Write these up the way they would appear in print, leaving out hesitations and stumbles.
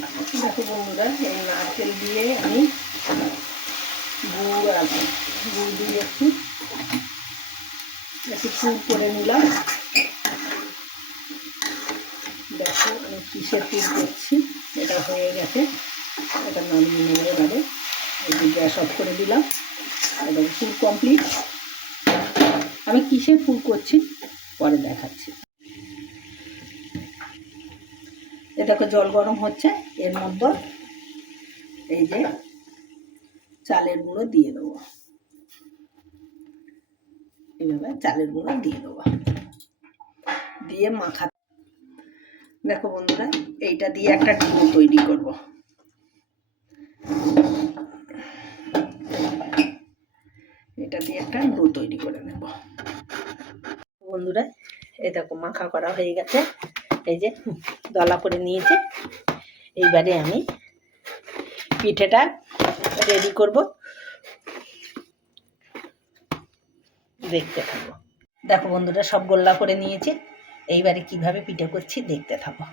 দেখো বন্ধুরা, এই নারকেল দিয়ে আমি গুড় দিয়ে একটু পুর করে নিলাম। দেখো আমি কিসের পুর করছি, এটা হয়ে গেছে, এটা নামিয়ে নেবো এবারে। এই যে গ্যাস অফ করে দিলাম, এটা পুর কমপ্লিট। আমি কিসের পুর করছি পরে দেখাচ্ছি। এ দেখো জল গরম হচ্ছে, এর মধ্যে এই যে চালের গুঁড়ো দিয়ে দেবো। এইভাবে চালের গুঁড়ো দিয়ে দেবো, দিয়ে মাখা। দেখো বন্ধুরা, এইটা দিয়ে একটা ডো তৈরি করব। এটা দিয়ে একটা ডো তৈরি করে নেব। বন্ধুরা, এই দেখো মাখা করা হয়ে গেছে, এই যে দলা করে নিয়েছে। এইবারে আমি পিঠেটা রেডি করব, দেখতে থাকো। দেখো বন্ধুরা, সব গোল্লা করে নিয়েছে। এইবারে কিভাবে পিঠে করছি দেখতে থাকো।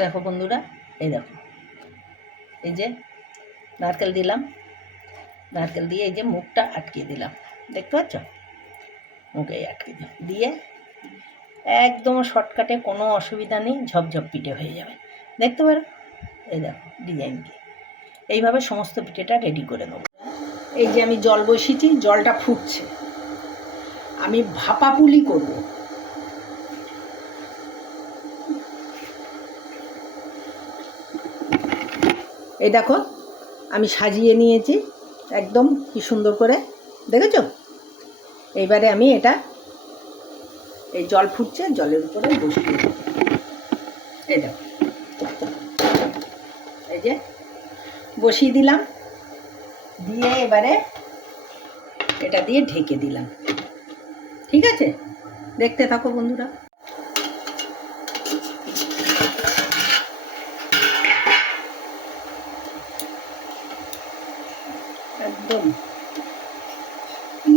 দেখো বন্ধুরা, এই দেখো, এই যে নারকেল দিলাম, নারকেল দিয়ে এই যে মুখটা আটকে দিলাম, দেখতে পাচ্ছ? মুখে আটকে দিয়ে একদম শর্টকাটে, কোনো অসুবিধা নেই, ঝপঝপ পিঠে হয়ে যাবে, দেখতে পারো। এই দেখো ডিজাইন দিয়ে এইভাবে সমস্ত পিঠেটা রেডি করে নেব। এই যে আমি জল বসিয়েছি, জলটা ফুটছে, আমি ভাপা পুলি করব। এই দেখো আমি সাজিয়ে নিয়েছি একদম কি সুন্দর করে, দেখেছো? এইবারে আমি এটা, এই জল ফুটছে, জলের উপরে বসিয়ে দেব। এই দেখো, এই যে বসিয়ে দিলাম, দিয়ে এবারে এটা দিয়ে ঢেকে দিলাম। ঠিক আছে, দেখতে থাকো বন্ধুরা। একদম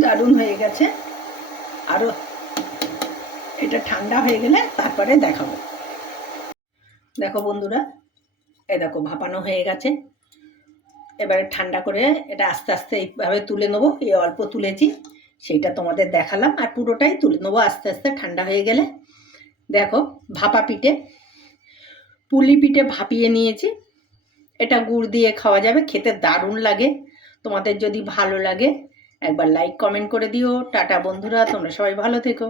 দারুণ হয়ে গেছে। আরও এটা ঠান্ডা হয়ে গেলে তারপরে দেখাবো। দেখো বন্ধুরা, এই দেখো ভাপানো হয়ে গেছে। এবারে ঠান্ডা করে এটা আস্তে আস্তে এইভাবে তুলে নেবো। এই অল্প তুলেছি, সেইটা তোমাদের দেখালাম, আর পুরোটাই তুলে নেবো আস্তে আস্তে ঠান্ডা হয়ে গেলে। দেখো ভাপা পিঠে, পুলি পিঠে ভাপিয়ে নিয়েছি। এটা গুড় দিয়ে খাওয়া যাবে, খেতে দারুণ লাগে। তোমাদের যদি ভালো লাগে একবার লাইক কমেন্ট করে দিও। টাটা বন্ধুরা, তোমরা সবাই ভালো থেকো।